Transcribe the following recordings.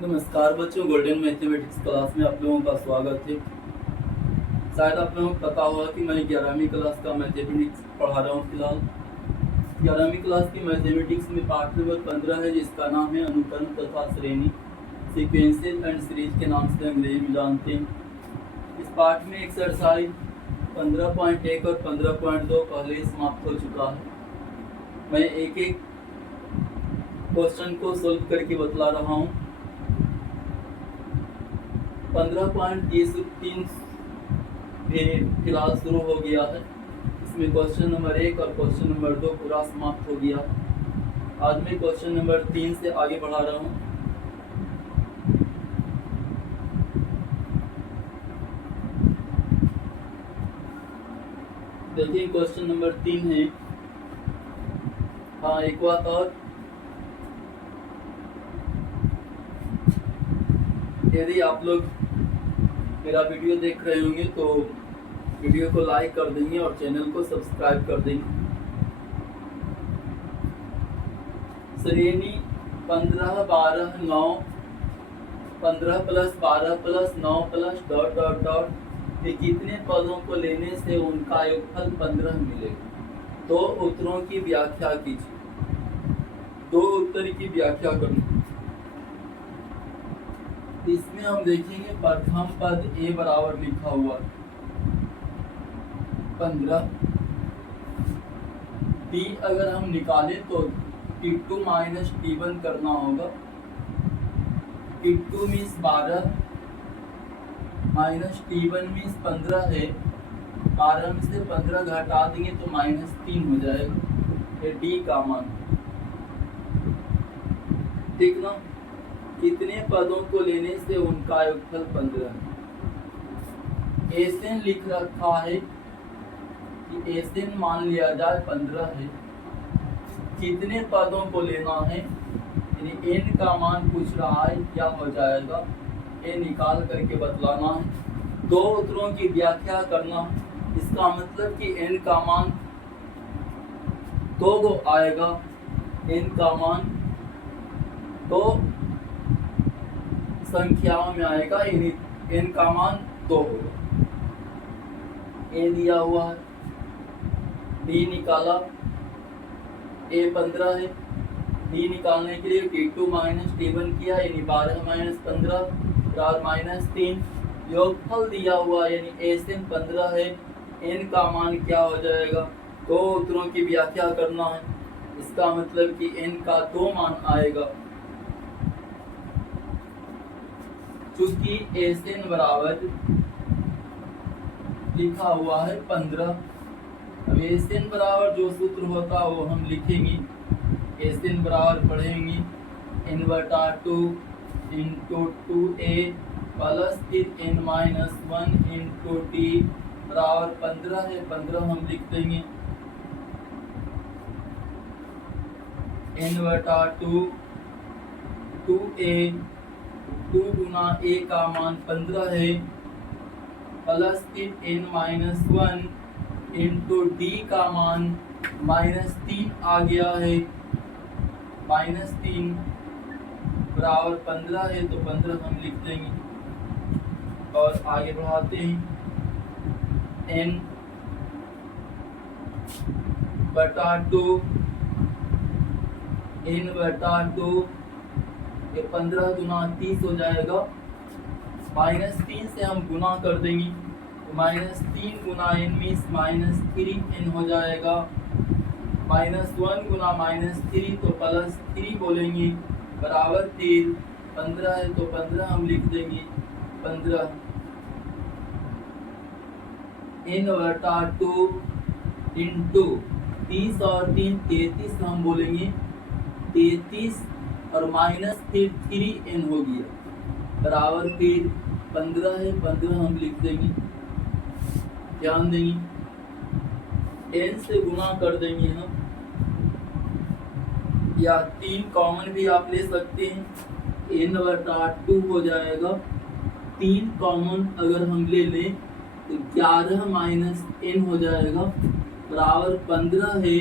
नमस्कार बच्चों, golden mathematics class में आप लोगों का स्वागत है। शायद आप लोगों को पता होगा कि मैं 11वीं क्लास का मैथमेटिक्स पढ़ा रहा हूँ। फिलहाल 11वीं क्लास की मैथमेटिक्स में पाठ नंबर 15 है, जिसका नाम है अनुकरण तथा श्रेणी, सीक्वेंसेस एंड सीरीज के नाम से अंग्रेजी में जानते हैं। इस पाठ में एक्सरसाइज 15.1 और 15.2 पहले ही समाप्त हो चुका है। मैं एक एक क्वेश्चन को सोल्व करके बतला रहा हूँ। 15.3 भी फिलहाल शुरू हो गया है। इसमें क्वेश्चन नंबर 1 और क्वेश्चन नंबर 2 पूरा समाप्त हो गया। आज मैं क्वेश्चन नंबर 3 से आगे बढ़ा रहा हूँ। देखिए क्वेश्चन नंबर 3 है। हाँ, एक बात और, यदि आप लोग मेरा वीडियो देख रहे होंगे तो वीडियो को लाइक कर देंगे और चैनल को सब्सक्राइब कर देंगे। श्रेणी 15, 12, 9, 15 plus 12 plus 9 plus dot dot dot ये कितने पदों को लेने से उनका योगफल 15 मिलेगा। दो उत्तरों की व्याख्या कीजिए। दो उत्तर की व्याख्या करनी। इसमें हम देखेंगे प्रथम पद a बराबर लिखा हुआ 15। t अगर हम निकालें तो t2 माइनस t1 करना होगा। t2 means 12 minus t1 means 15 है। 12 में से 15 घटा देंगे तो -3 हो जाएगा। ये d का मान, ठीक ना। कितने पदों को लेने से उनका योगफल 15 है। एसएन लिख रखा है कि एसएन मान लिया जाए 15 है। कितने पदों को लेना है, यानी एन का मान पूछ रहा है, क्या हो जाएगा ये निकाल करके बतलाना है। दो उत्तरों की व्याख्या करना, इसका मतलब कि एन का मान 2 गो आएगा। एन का मान 2 संख्याओं में आएगा, यानी एन का मान 2 होगा। ए दिया हुआ है, डी निकाला, ए 15 है। डी निकालने के लिए t2 माइनस t1 किया, यानी 12 माइनस 15 और -3। योगफल दिया हुआ यानी एसएन 15 है। एन का मान क्या हो जाएगा, दो उत्तरों की व्याख्या करना है। इसका मतलब कि एन का 2 मान आएगा। चूंकि एसएन बराबर लिखा हुआ है 15, अब एसएन बराबर जो सूत्र होता है वो हम लिखेंगे। एसएन बराबर पढ़ेंगे n/2 इंटू 2a प्लस फिर n-1 इंटू t बराबर 15 है। 15 हम लिख देंगे n/2 2a, 2 गुना a का मान 15 है, प्लस फिर n-1 इंटू d का मान -3 आ गया है। -3 बराबर 15 है, तो 15 हम लिख देंगे और आगे बढ़ाते हैं। n/2 ये 15 गुना 30 हो जाएगा। -3 से हम गुना कर देंगे तो -3 गुना n मीन्स -3n हो जाएगा। -1 गुना -3 तो +3 बोलेंगे बराबर 3। 15 है तो 15 हम लिख देंगे 15। n/2 इंटू 30 और 3 33 हम बोलेंगे 33 और माइनस फिर 3n हो गया बराबर फिर 15 है। 15 हम लिख देंगे, ध्यान देंगे n से गुना कर देंगे हम, या 3 कॉमन भी आप ले सकते हैं। n/2 हो जाएगा। 3 कॉमन अगर हम ले लें तो 11 माइनस n हो जाएगा बराबर 15 है।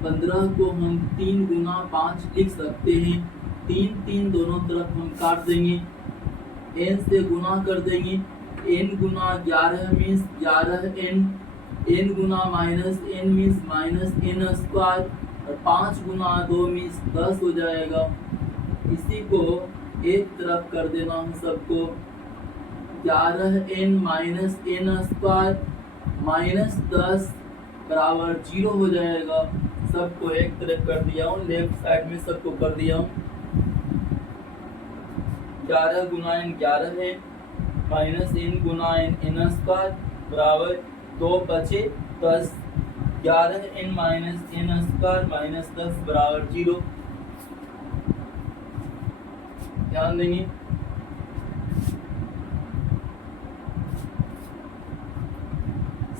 15 को हम 3 गुना 5 लिख सकते हैं, तीन तीन दोनों तरफ हम काट देंगे, n से गुना कर देंगे, n गुना 11 मीन्स 11n, n गुना minus n means minus n square, और 5 गुना 2 मीन्स 10 हो जाएगा। इसी को एक तरफ कर देना हम सबको, 11n minus n square minus 10 बराबर 0 हो जाएगा। सबको एक तरफ कर दिया हूँ, लेफ्ट साइड में सबको कर दिया हूँ। 11 गुना n 11 है, माइनस n गुना n स्क्वायर बराबर 2 बचे 10, 11n minus n square minus 10 बराबर 0। ध्यान देंगे।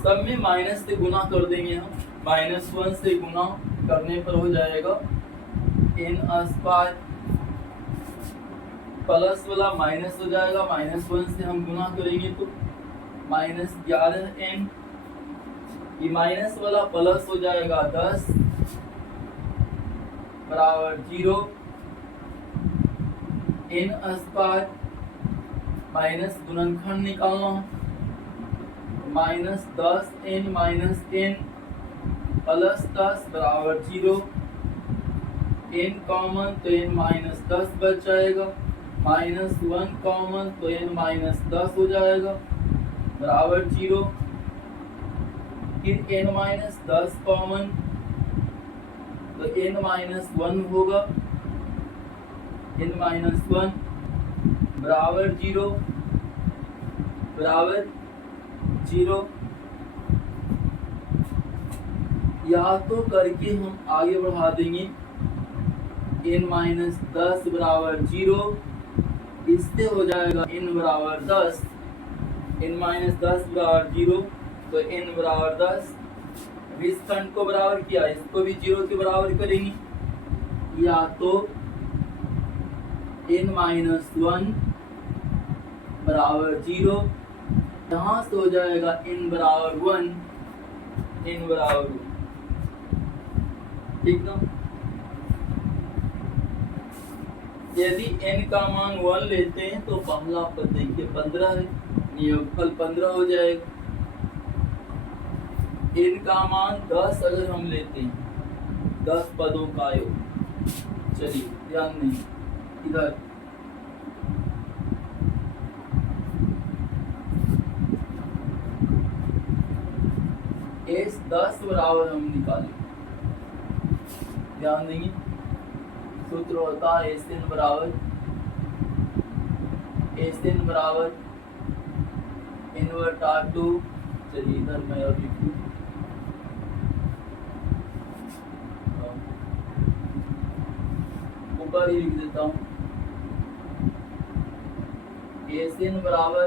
सब में माइनस से गुना कर देंगे हम, -1 से गुना करने पर हो जाएगा n स्क्वायर, प्लस वाला माइनस हो जाएगा, -1 से हम गुना करेंगे तो -11n, ये माइनस वाला प्लस हो जाएगा 10 बराबर 0, n स्क्वायर माइनस गुणनखंड निकालना, -10n माइनस n प्लस 10 बराबर 0, n कॉमन तो n माइनस 10 बच जाएगा, -1 कॉमन तो n माइनस 10 हो जाएगा बराबर 0, फिर n माइनस 10 कॉमन तो n माइनस 1 होगा, n माइनस 1 बराबर 0 बराबर 0। या तो करके हम आगे बढ़ा देंगे, n माइनस 10 बराबर 0, इससे हो जाएगा n बराबर 10, n माइनस 10 बराबर 0 तो n बराबर 10, इस खंड को बराबर किया, इसको भी 0 के बराबर करेंगे। या तो n माइनस 1 बराबर 0, यहाँ से हो जाएगा n बराबर 1, n बराबर 1, ठीक ना। यदि n का मान 1 लेते हैं तो पहला पद देखिए 15 है, योगफल 15 हो जाएगा। n का मान 10 अगर हम लेते हैं, 10 पदों का योग, चलिए ध्यान दें इधर, s 10 बराबर हम निकालें, ध्यान देंगे सूत्र होता है Sn बराबर n/2। चलिए इधर मैं और लिखूं, ऊपर ही लिख देता हूँ, Sn बराबर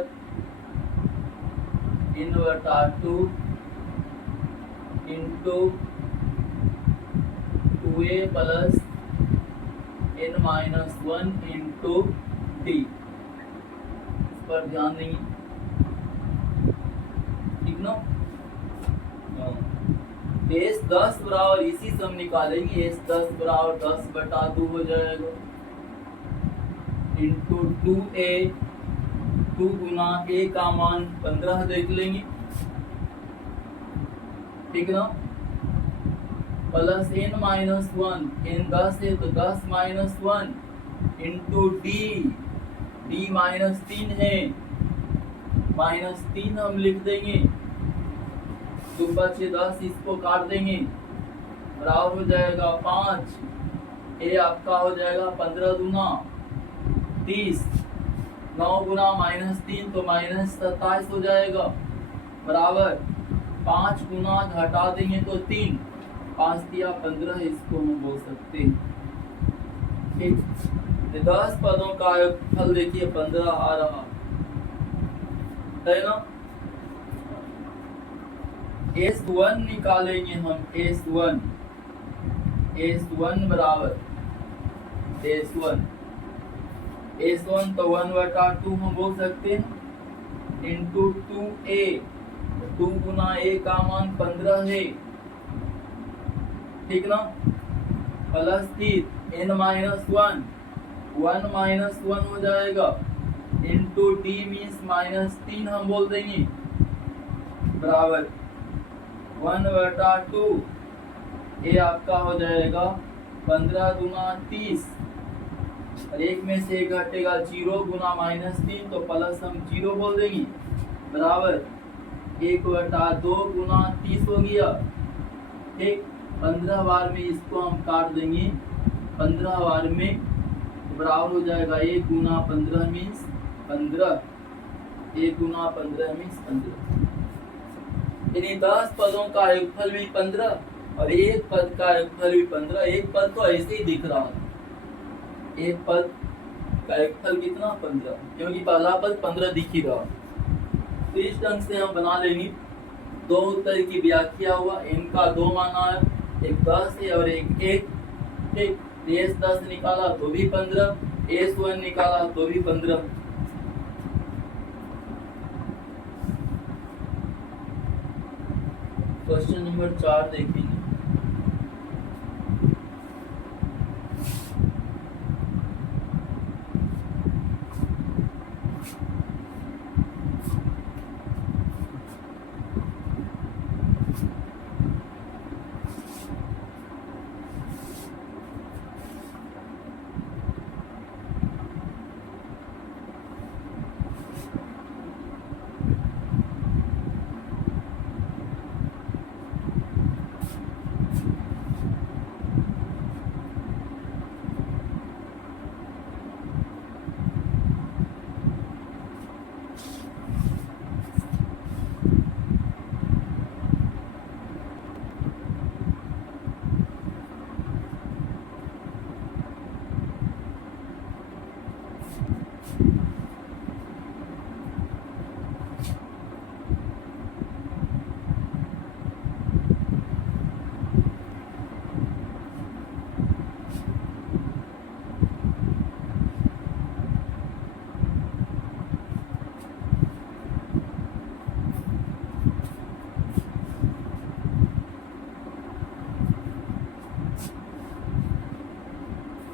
n/2 into 2a plus n minus 1 into d, इस पर ध्यान देंगे, ठीक ना। s 10 बराबर इसी से हम निकालेंगे, s 10 बराबर 10/2 हो जाएगा, इंटू 2a, 2 गुना a का मान 15 देख लेंगे, ठीक ना, प्लस n माइनस 1, n 10 है तो 10 माइनस 1 इंटू d माइनस 3 है, -3 हम लिख देंगे, 2 बचे 10, इसको काट देंगे, बराबर हो जाएगा 5, a आपका हो जाएगा 15 दूना 30, 9 गुना -3 तो -27 हो जाएगा, बराबर 5 गुना घटा देंगे तो 3, 5 दिया 15, इसको हम बोल सकते हैं, ठीक। 10 पदों का फल देखिए 15 आ रहा है ना। S1 निकालेंगे हम, S1 बराबर S1 तो 1/2 हम बोल सकते हैं, इंटू 2a, 2 गुना a का मान 15 है, ठीक ना, प्लस 3 n माइनस 1, 1 माइनस 1 हो जाएगा, इंटू डी मीन्स -3 हम बोल देंगे, बराबर 1/2। ये आपका हो जाएगा 15 दूना 30, और एक में से एक घटेगा 0 गुना -3, तो प्लस हम 0 बोल देंगे, बराबर 1/2 गुना 30 हो गया। ठीक, 15 बार में इसको हम काट देंगे, 15 बार में तो बराबर हो जाएगा 1 गुना 15 मीन्स 15, 1 गुना 15 मीन्स 15। यानी 10 पदों का योगफल भी 15 और एक पद का योगफल भी 15। एक पद तो ऐसे ही दिख रहा है, एक पद का योगफल कितना 15, क्योंकि पहला पद 15 दिख ही रहा। तो इस ढंग से हम बना लेंगे। दो उत्तर की व्याख्या हुआ, इनका 2 माना है, एक 10 है और एक 1। ठीक, एस 10 निकाला तो भी 15, एस 1 निकाला तो भी 15। क्वेश्चन नंबर 4 देखेंगे।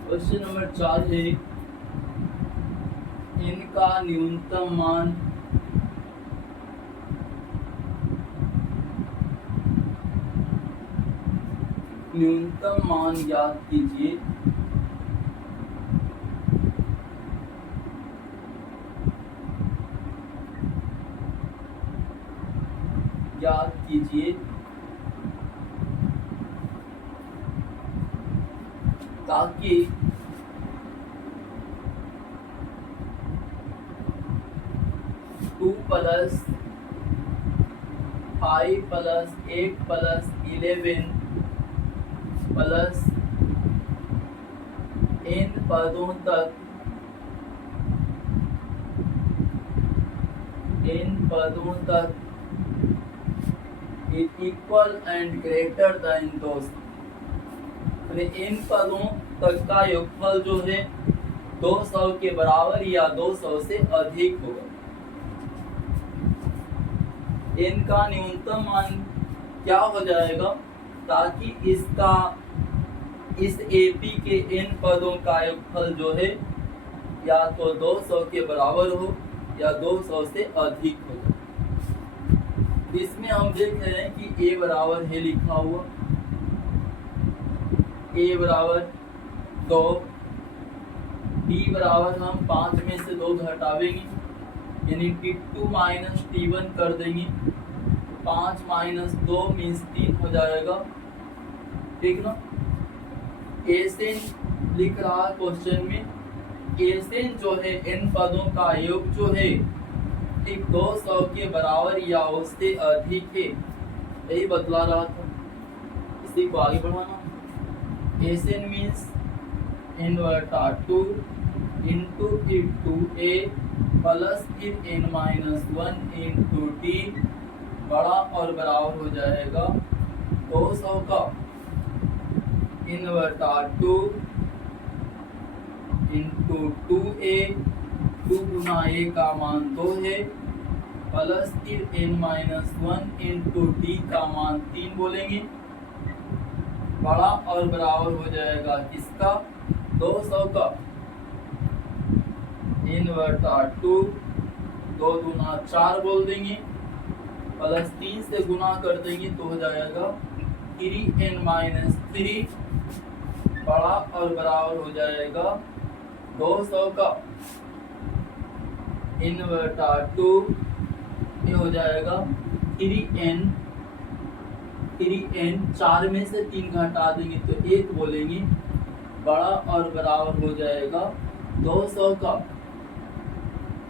क्वेश्चन नंबर 4 है, इनका न्यूनतम मान ज्ञात कीजिए। ताकि two plus 5 plus 8 plus 11 plus n पदों तक इक्वल एंड ग्रेटर देन दोस्त, इन पदों तक का योगफल जो है 200 के बराबर या 200 से अधिक होगा। इनका न्यूनतम मान क्या हो जाएगा, ताकि इस एपी के इन पदों का योगफल जो है या तो 200 के बराबर हो या 200 से अधिक हो। इसमें हम देख रहे हैं कि a बराबर है लिखा हुआ, a बराबर 2, d बराबर हम 5 में से 2 घटावेंगे, यानी t2 माइनस t1 कर देंगे। 5 माइनस 2 मीन्स 3 हो जाएगा। ठीक ना, एसेन लिख रहा है क्वेश्चन में, एसेन जो है इन पदों का योग जो है ठीक 200 के बराबर या उससे अधिक है, यही बतला रहा था। इसी को आगे बढ़ाना। एसेन मीन्स n/2 इंटू फिर 2a प्लस फिर n-1 इंटू d बड़ा और बराबर हो जाएगा 200 का n/2 into 2a, 2 Guna a का मान 2 है, प्लस फिर n-1 इंटू d का मान 3 बोलेंगे, बड़ा और बराबर हो जाएगा किसका 200 का n बटा 2, 2 दूना 4 बोल देंगे, प्लस 3 से गुना कर देंगे तो हो जाएगा 3n-3 बड़ा और बराबर हो जाएगा 200 का n बटा 2, ये हो जाएगा 3n, 4 में से 3 घटा देंगे तो 1 बोलेंगे, बड़ा और बराबर हो जाएगा 200 का,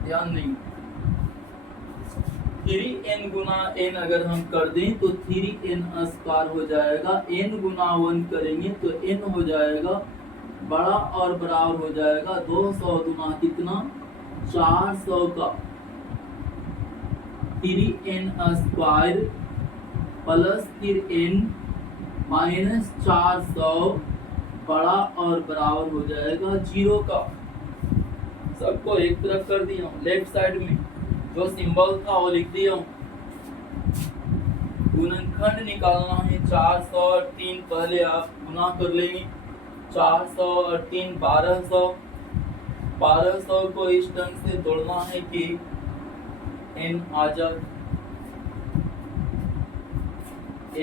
ध्यान नहीं, 3n गुना n अगर हम कर दें तो 3n स्क्वायर हो जाएगा, n गुना 1 करेंगे तो n हो जाएगा, बड़ा और बराबर हो जाएगा 200 गुना कितना 400 का 3n स्क्वायर प्लस फिर n माइनस 400 बड़ा और बराबर हो जाएगा 0 का। सबको एक तरफ कर दिया हूँ, लेफ्ट साइड में जो सिंबल था वो लिख दिया हूँ। गुणनखंड निकालना है 400 और 3, पहले आप गुना कर लेंगे, 400 और 3 1200, 1200 को इस ढंग से तोड़ना है कि n आ जाए,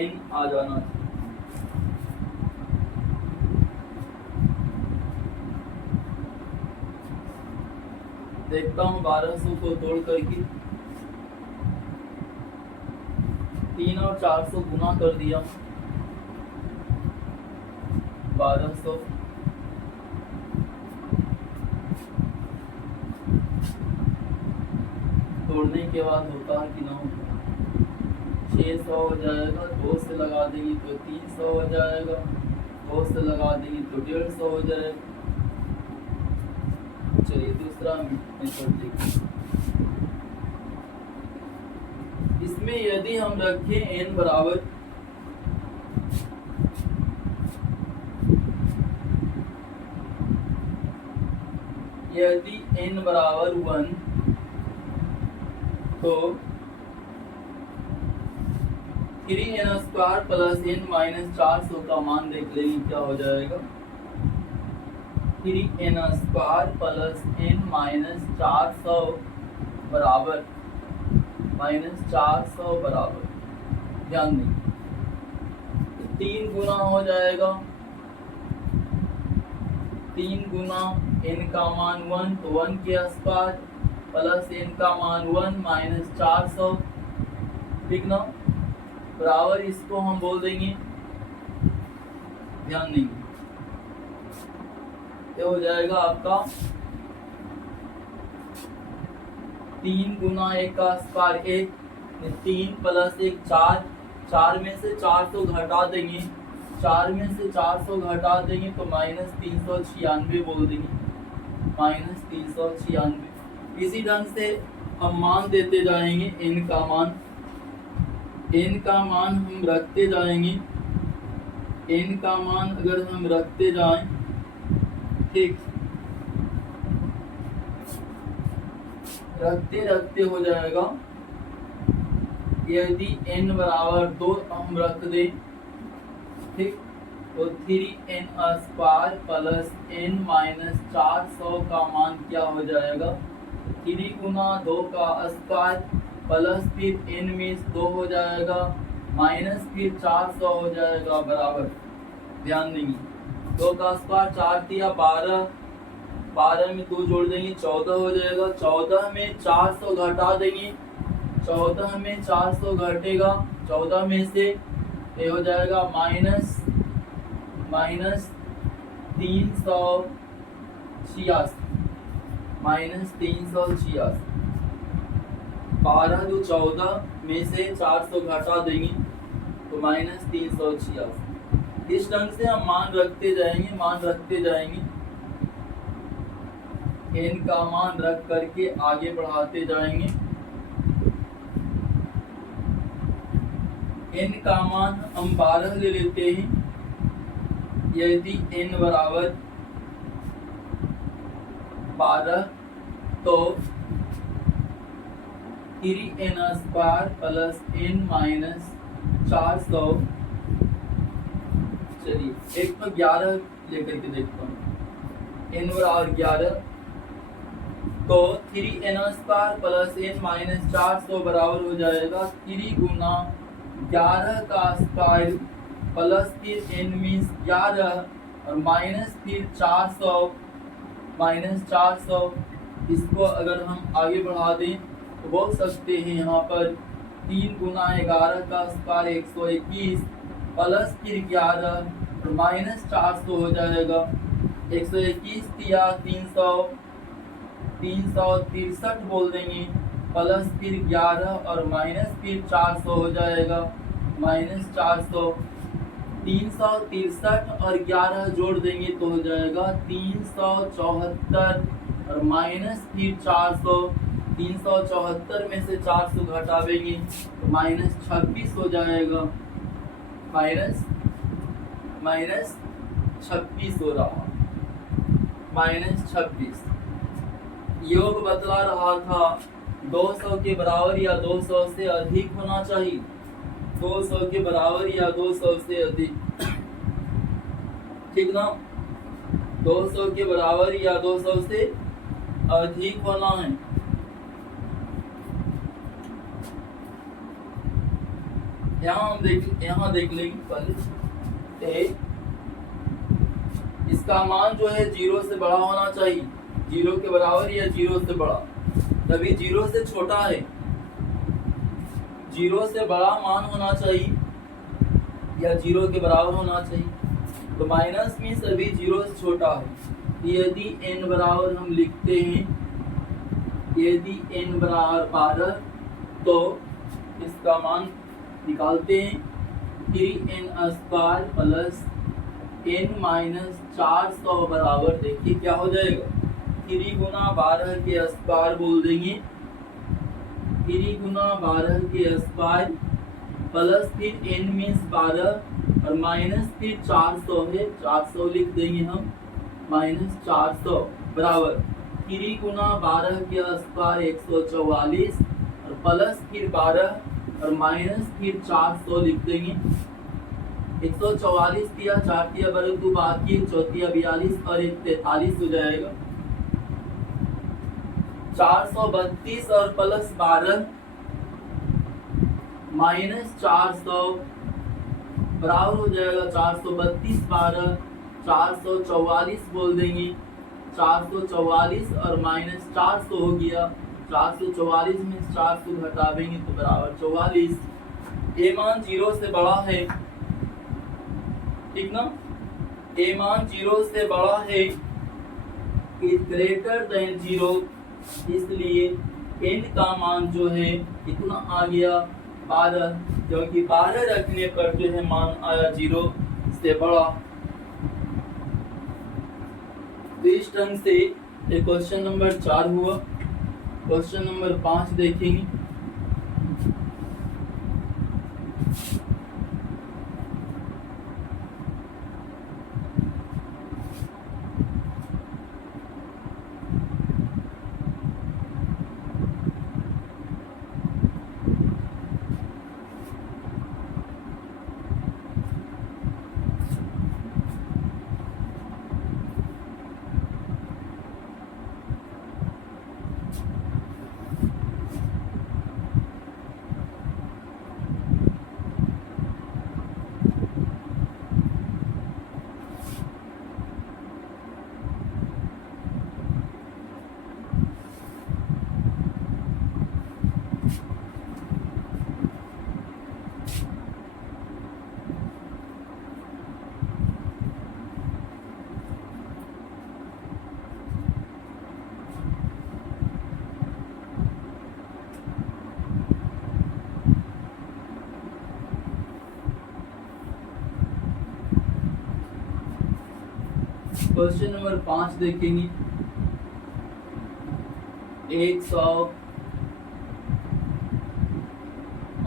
n आ जाना है। देखता हूँ 1200 को तोड़ करके, 3 और 400 गुना कर दिया, 1200 तोड़ने के बाद होता है कि ना होता, 600 हो जाएगा, 2 से लगा देंगे तो 300 हो जाएगा, 2 से लगा देंगे तो 150 हो जाएगा। चलिए दूसरा मेथड देखिए, इसमें यदि हम रखें n बराबर यदि n बराबर 1 तो 3n square plus n minus 400 का मान देख लेंगे क्या हो जाएगा, 3n square plus n minus 400 बराबर -400 बराबर, ध्यान दें 3 गुना हो जाएगा, 3 गुना n का मान 1 तो 1 के स्क्वायर प्लस n का मान 1 माइनस 400, ठीक ना, बराबर इसको हम बोल देंगे, ध्यान देंगे, ये हो जाएगा आपका 3 गुना 1 का स्क्वायर 1, 3 प्लस 1 4, 4 में से 400 घटा देंगे, 4 में से 400 घटा देंगे तो -396 बोल देंगे, -396। इसी ढंग से हम मान देते जाएंगे, n का मान हम रखते जाएंगे, n का मान अगर हम रखते जाएं, ठीक, रखते रखते हो जाएगा, यदि n बराबर 2 हम रख दें, ठीक, तो 3n square plus n minus 400 का मान क्या हो जाएगा, 3 गुना 2 का स्क्वायर प्लस फिर n में 2 हो जाएगा, माइनस फिर 400 हो जाएगा बराबर, ध्यान देंगे 2 का स्क्वायर 4 दिया 12, 12 में 2 जोड़ देंगे 14 हो जाएगा, 14 में 400 घटा देंगे, 14 में 400 घटेगा, 14 में से ये हो जाएगा माइनस 386, 12 जो 14 में से 400 घटा देंगे तो -386। इस ढंग से हम मान रखते जाएंगे, n का मान रख करके आगे बढ़ाते जाएंगे, n का मान हम 12 ले लेते हैं, यदि n बराबर 12 तो 3n square plus n minus 400, चलिए एक तो 11 लेकर के देखता हूँ, n बराबर 11 तो 3n² प्लस n माइनस 400 बराबर हो जाएगा 3 गुना 11 का स्क्वायर प्लस फिर n मीन्स 11 और माइनस फिर 400 इसको अगर हम आगे बढ़ा दें तो बोल सकते हैं यहाँ पर 3 गुना 11 का स्क्वायर 121 प्लस फिर 11 और माइनस 400 हो जाएगा 121 दिया 363 बोल देंगे प्लस फिर 11 और माइनस फिर 400 हो जाएगा माइनस 400 363 और 11 जोड़ देंगे तो हो जाएगा 374 और माइनस फिर 400 374 में से 400 घटावेंगे तो माइनस 26 हो जाएगा माइनस 26 हो रहा माइनस 26 योग बतला रहा था 200 के बराबर या 200 से अधिक होना चाहिए 200 के बराबर या 200 से अधिक ठीक ना 200 के बराबर या 200 से अधिक होना है यहाँ देख लेंगे पहले इसका मान जो है 0 से बड़ा होना चाहिए 0 के बराबर या 0 से बड़ा तभी 0 से छोटा है 0 से बड़ा मान होना चाहिए या 0 के बराबर होना चाहिए तो माइनस मीन्स अभी 0 से छोटा है यदि n बराबर हम लिखते हैं यदि n बराबर 12 तो इसका मान निकालते हैं 3n² प्लस n माइनस 400 बराबर देखिए क्या हो जाएगा 3 गुना 12 के स्क्वायर बोल देंगे 3 गुना 12 के स्क्वायर प्लस फिर n मीन्स 12 और माइनस फिर 400 है 400 लिख देंगे हम माइनस 400 बराबर 3 गुना 12 के स्क्वायर 144 और प्लस फिर 12 और माइनस फिर 400 लिख देंगे 144 दिया 4 दिया बराबर 2 बाकी 4 42 और 1 43 हो जाएगा 432 और प्लस 12 माइनस 400 बराबर हो जाएगा 432 12 444 बोल देंगे 444 और माइनस 400 हो गया 444 में 400 घटावेंगे तो बराबर 44 ए मान 0 से बड़ा है ठीक ना ए मान 0 से बड़ा है इज ग्रेटर देन 0 इसलिए n का मान जो है कितना आ गया 12 क्योंकि 12 रखने पर जो है मान आया 0 से बड़ा तो इस ढंग से क्वेश्चन नंबर 4 हुआ क्वेश्चन नंबर 5 देखेंगे क्वेश्चन नंबर 5 देखेंगे 100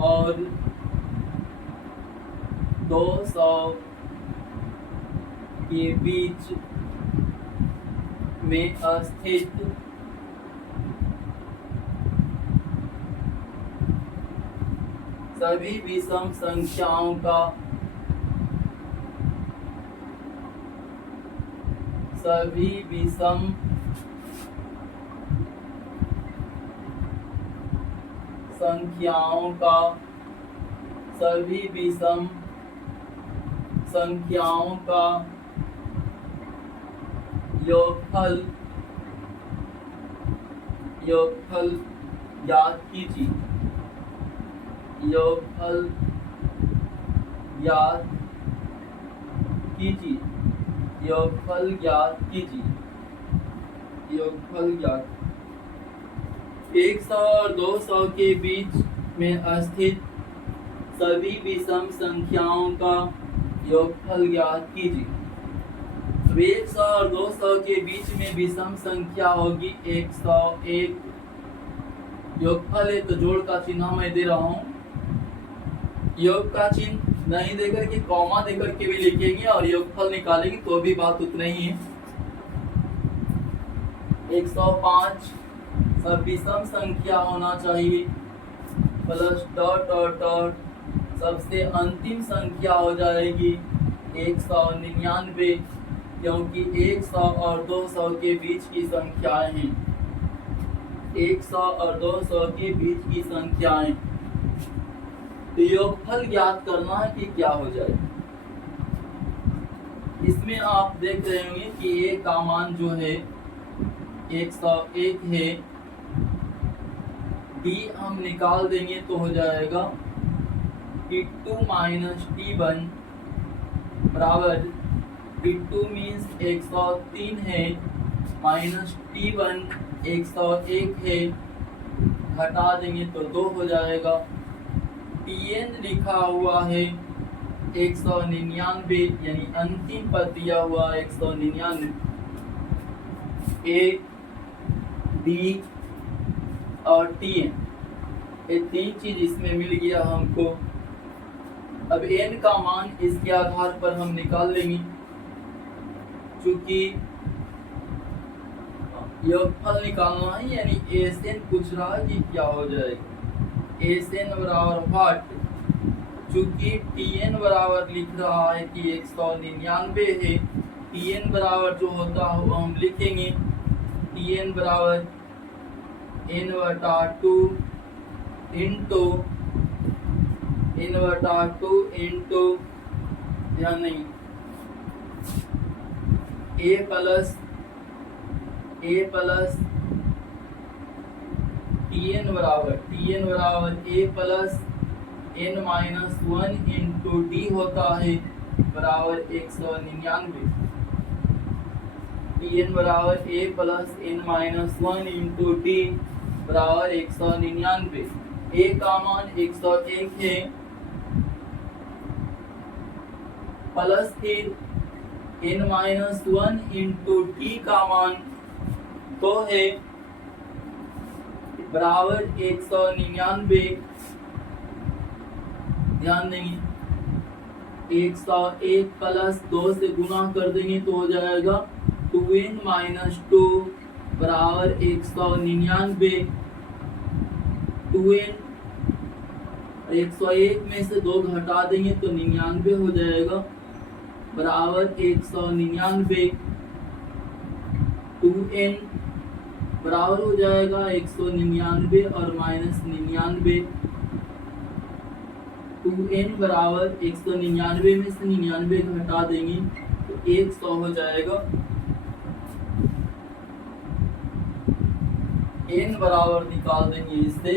और 200 के बीच में स्थित सभी विषम संख्याओं का संख्याओं का सभी विषम संख्याओं का योगफल ज्ञात कीजिए। योगफल ज्ञात कीजिए। योगफल ज्ञात कीजिए। योगफल ज्ञात 100 और 200 के बीच में स्थित सभी विषम संख्याओं का योगफल ज्ञात कीजिए। 100 और 200 के बीच में विषम संख्या होगी 101। योगफल है तो जोड़ का चिन्ह मैं दे रहा हूं। योग का चिन्ह नहीं देकर के कॉमा देकर के भी लिखेंगे और योगफल निकालेंगे तो भी बात उतना ही है। 105 सब विषम संख्या होना चाहिए प्लस डॉट डॉट डॉट सबसे अंतिम संख्या हो जाएगी 199, क्योंकि 100 और 200 के बीच की संख्याएं हैं। 100 और 200 के बीच की संख्याएं। तो योगफल ज्ञात करना है कि क्या हो जाए। इसमें आप देख रहे होंगे कि ए का मान जो है 101 है। डी हम निकाल देंगे तो हो जाएगा T2 माइनस T1 बराबर T2 मीन्स 103 है माइनस T1 101 है, घटा देंगे तो 2 हो जाएगा। Tn लिखा हुआ है 199, यानी अंतिम पद दिया हुआ 199। ए डी और Tn ये तीन चीज इसमें मिल गया हमको। अब n का मान इसके आधार पर हम निकाल लेंगे, चूंकि योगफल निकालना है, यानी Sn पूछ रहा है कि क्या हो जाएगा। Sn बराबर व्हाट, चूंकि Tn बराबर लिख रहा है कि 199 है। Tn बराबर जो होता है वो हम लिखेंगे Tn बराबर n/2 इंटू n/2 इंटू ध्यान नहीं a प्लस Tn बराबर a plus n-1 into D होता है बराबर 199। Tn बराबर a plus n-1 into D बराबर 199। a का मान 101 है प्लस फिर n-1 इंटू डी का मान तो है बराबर 199। ध्यान देंगे 101 प्लस 2 से गुना कर देंगे तो हो जाएगा 2n-2 बराबर 199। 2n 101 में से 2 घटा देंगे तो 99 हो जाएगा बराबर 199। 2n बराबर हो जाएगा 199 और माइनस 99। 2n बराबर 199 में से 99 घटा देंगे तो 100 हो जाएगा। n बराबर निकाल देंगे इससे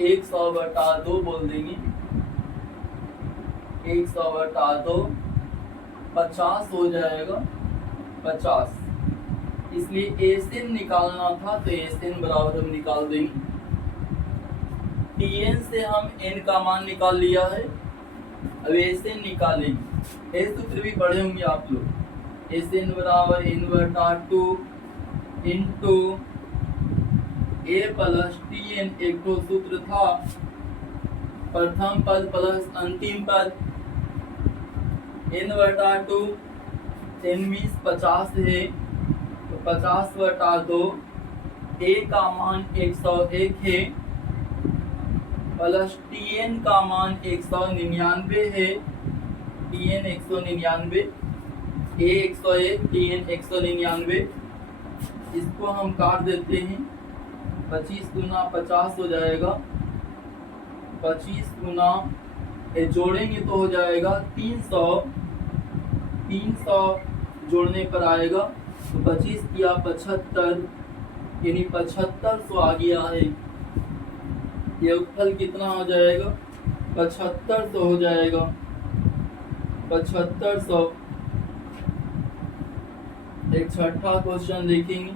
100/2 बोल देंगे। 100/2 50 हो जाएगा 50। इसलिए Sn निकालना था तो Sn बराबर हम निकाल देंगे। Tn से हम n का मान निकाल लिया है, अब Sn निकालेंगे। ये सूत्र भी पढ़े होंगे आप लोग। Sn बराबर n/2 into a plus Tn एक तो सूत्र था, प्रथम पद प्लस अंतिम पद। n/2 n मीन्स 50 है तो 50/2। a का मान 101 है प्लस Tn का मान 199 है। Tn 199, a 101 Tn 199। इसको हम काट देते हैं 25 गुना 50 हो जाएगा, 25 गुना ये जोड़ेंगे तो हो जाएगा 300, 300 जोड़ने पर आएगा तो 25 किया 75, यानी 7500 आ गया है। ये योगफल कितना हो जाएगा? 7500 हो जाएगा, 7500। एक छठा क्वेश्चन देखेंगे।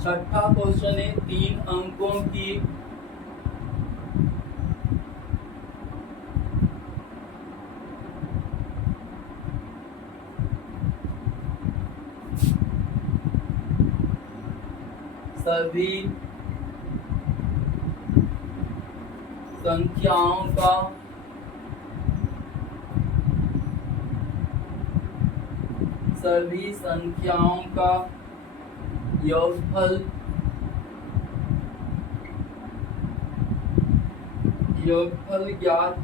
छठा क्वेश्चन है 3 अंकों की सभी संख्याओं का योगफल ज्ञात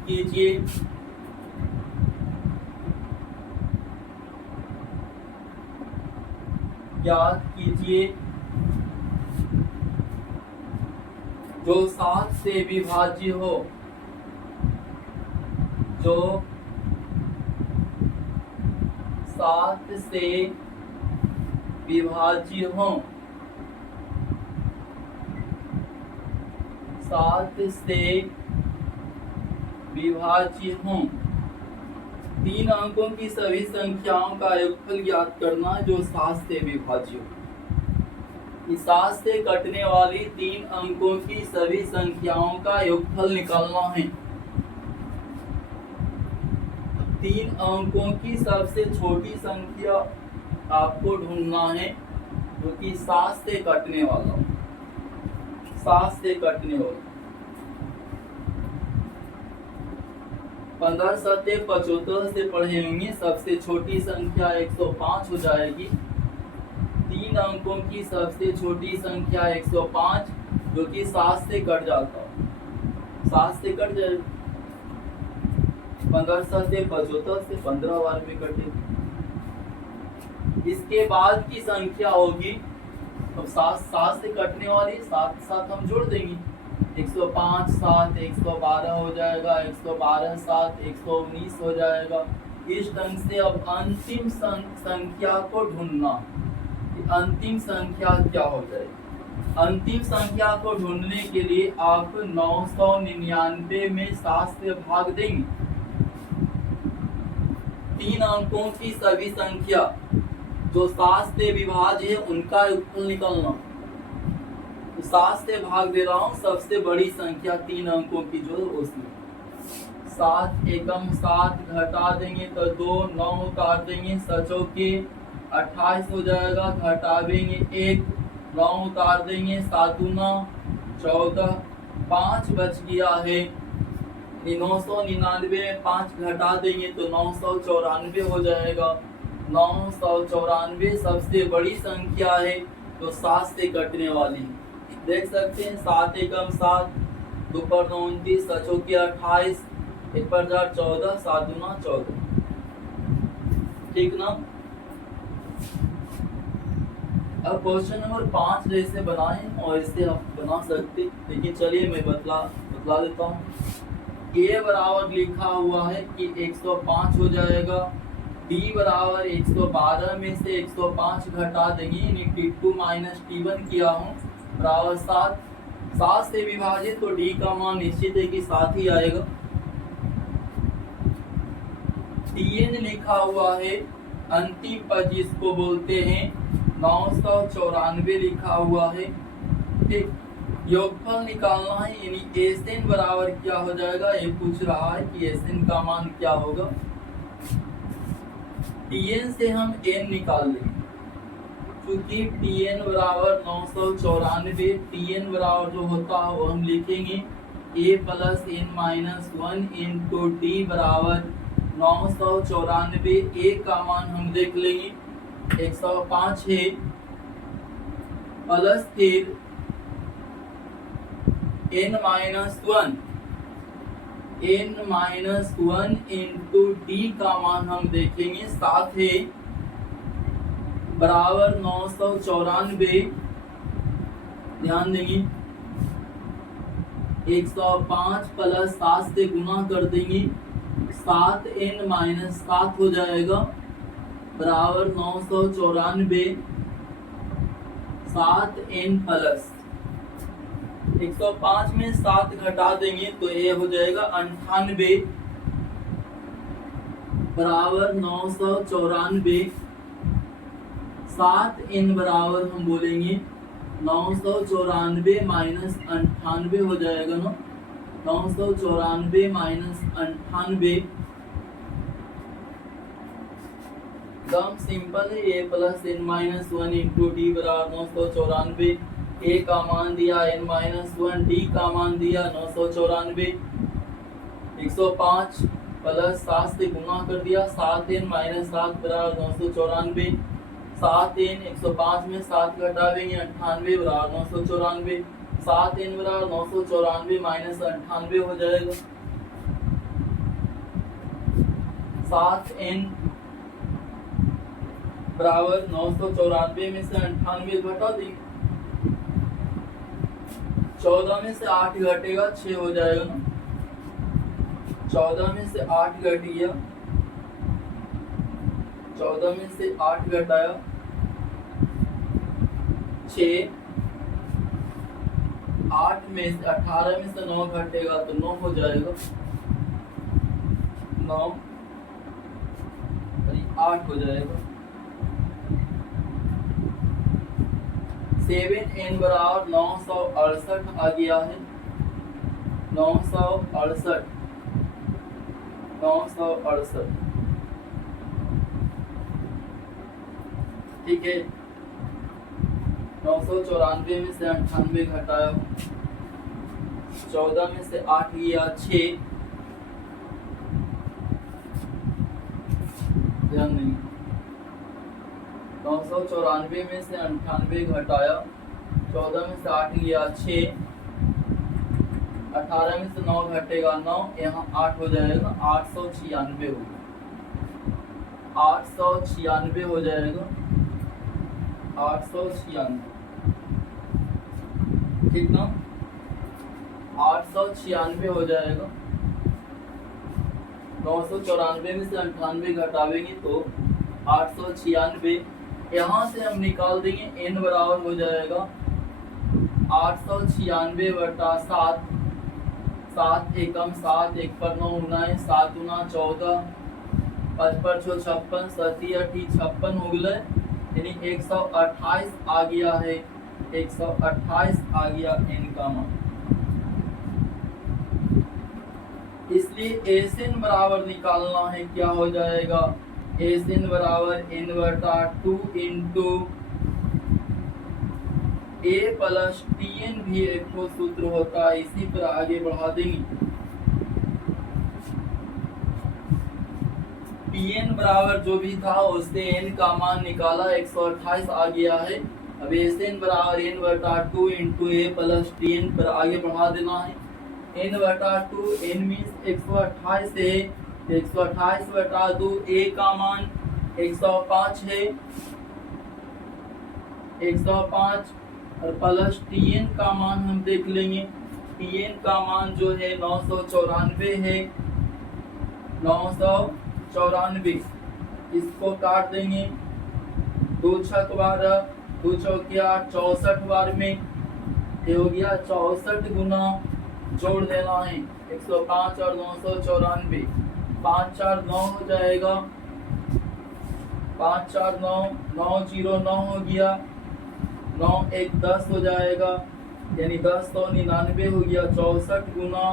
कीजिए। जो 7 से विभाज्य हो, जो 7 से विभाज्य हो, 7 से विभाज्य हो। 3 अंकों की सभी संख्याओं का योगफल ज्ञात करना है जो 7 से विभाज्य हो। इस 7 से कटने वाली 3 अंकों की सभी संख्याओं का योगफल निकालना है। 3 अंकों की सबसे छोटी संख्या आपको ढूंढना है जो कि 7 से कटने वाला हो, 7 से कटने वाला। 15 सत्ते 75 से पढ़े होंगे। सबसे छोटी संख्या 105 हो जाएगी। 3 अंकों की सबसे छोटी संख्या 105 जो कि 7 से कट जाता है, 7 से कट जाए। 15 से 75 से 15 बार में कटे। इसके बाद की संख्या होगी, अब 7 से कटने वाली 7 साथ हम जोड़ देंगे। 105 7 112 हो जाएगा, 112 7 119 हो जाएगा। इस ढंग से अब अंतिम संख्या को ढूंढना, अंतिम संख्या क्या हो जाएगी। अंतिम संख्या को ढूंढने के लिए आप 999 में 7 से भाग देंगे। 3 अंकों की सभी संख्या जो 7 से विभाज्य है उनका योगफल निकालना। 7 से भाग दे रहा हूँ, सबसे बड़ी संख्या 3 अंकों की जो है उसमें 7 एकम 7 घटा देंगे तो 2 9 उतार देंगे, सचो के 28 हो जाएगा। घटावेंगे 1 9 उतार देंगे, 7 दूना 14, 5 बच गया है। 999 में 5 घटा देंगे तो 994 हो जाएगा। 994 सबसे बड़ी संख्या है तो 7 से कटने वाली है। देख सकते हैं 7 एकम 7, 2 पर 9 29, सचो के 28, 1 पर 4 14, 7 दूना 14। ठीक ना। अब क्वेश्चन नंबर 5 जैसे बनाएं और इसे आप बना सकते, लेकिन चलिए मैं बतला देता हूँ। ए बराबर लिखा हुआ है कि 105 हो जाएगा। डी बराबर 112 में से 105 घटा देंगे, यानी T2 माइनस T1 किया हूँ बराबर 7। 7 से विभाजित तो डी का मान निश्चित है कि 7 ही आएगा। Tn लिखा हुआ है अंतिम पद जिसको बोलते हैं 994 लिखा हुआ है। ठीक, योगफल निकालना है, यानी एसएन बराबर क्या हो जाएगा, ये पूछ रहा है कि एसएन का मान क्या होगा। टीएन से हम एन निकाल लेंगे, क्योंकि टीएन बराबर 994, टीएन बराबर जो होता है वो हम लिखेंगे A plus N minus 1 into D बराबर 994। ए का मान हम देख लेंगे 105 है, प्लस फिर n माइनस 1 इंटू डी का मान हम देखेंगे 7 है, बराबर 994। ध्यान देंगे 105 प्लस 7 से गुना कर देंगे, 7n माइनस 7 हो जाएगा, बराबर 994। 7n प्लस 105 में 7 घटा देंगे तो ये हो जाएगा 98, बराबर 994। 7n बराबर हम बोलेंगे 994 माइनस 98 हो जाएगा ना, 994 माइनस 98। एकदम सिंपल है, A plus N minus 1 into D बराबर 994। ए का मान दिया n माइनस 1, डी का मान दिया 994। 105 प्लस 7 से गुना कर दिया, 7n माइनस 7 बराबर 994। 7n 105 में 7 घटावेंगे 98 बराबर 994। 7n बराबर 994 माइनस 98 हो जाएगा। 7n बराबर 994 में से 98 घटा देंगे, 14 में से 8 घटेगा 6 हो जाएगा ना, 14 में से 8 घट गया, 14 में से 8 घटाया 6, 8 में से 18 में से 9 घटेगा तो 9 हो जाएगा, 9 8 हो जाएगा। 7n बराबर 968 आ गया है, 968, 968। ठीक है, 994 में से 98 घटाया, 14 में से 8 गया 6। ध्यान देंगे 994 में से 98 घटाया, 14 में से 8 गया 6, 18 में से 9 घटेगा 9, यहाँ 8 हो जाएगा, 896 होगा, 896 हो जाएगा, 896। ठीक ना, 896 हो जाएगा। 994 में से 98 घटावेंगे तो 896। यहाँ से हम निकाल देंगे n बराबर हो जाएगा 896 बटा 7, 7 एकम 7, 1 पर 9 19, 7 गुना 14, 5 पर 6 56, 7 8 56 हो गए, यानी 128 आ गया है, 128 आ गया n का मान। इसलिए एसएन बराबर निकालना है, क्या हो जाएगा, एसएन बराबर n बटा 2 इंटू ए प्लस टीएन भी एक तो सूत्र होता है, इसी पर आगे बढ़ा देंगे। टीएन बराबर जो भी था उससे n का मान निकाला, 128 आ गया है। अब एसएन बराबर n बटा 2 इंटू ए प्लस टीएन पर आगे बढ़ा देना है। n बटा 2, n मीन्स 128 है, 128 बटा 2, a का मान 105 है, 105 और प्लस टीएन का मान हम देख लेंगे, टीएन का मान जो है 994 है, 994। इसको काट देंगे, 2 छक 12, 2 चौके 8, 64 बार में ये हो गया 64 गुना जोड़ देना है 105 और 994, 5 4 9 हो जाएगा, 5 4 9, 9 0 9 हो गया, 9 1 10 हो जाएगा, यानी 1099 हो गया 64 गुना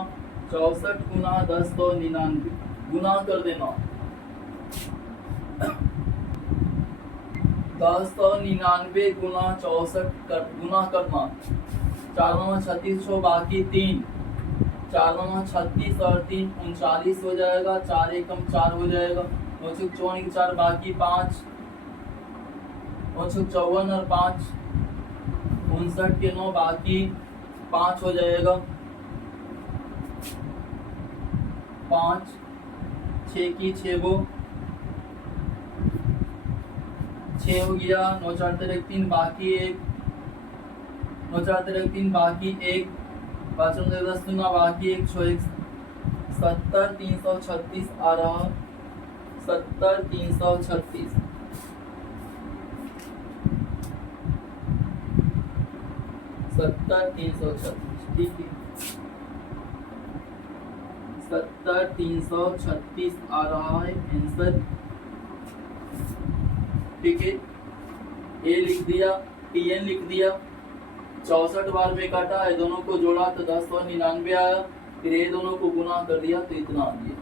1099 गुना कर देना 1099 गुना 64 गुना करना 4 36 बाकी 3 4 36 और 3 39 हो जाएगा 4 एकम 4 हो जाएगा 54 4 बाकी 5 54 और 5 59 के 9 बाकी 5 हो जाएगा 5 6 की 6 वो 6 हो गया 9 4 3 बाकी 1 9 4 3 बाकी 1 5 10 गुना बाकी 1 70 336 आ रहा 70 336 70 336 ठीक है 70 336 आ रहा है आंसर ठीक है ए लिख दिया टीएन लिख दिया 64 बार में काटा है दोनों को जोड़ा तो 1099 आया फिर ये दोनों को गुना कर दिया तो इतना आ गया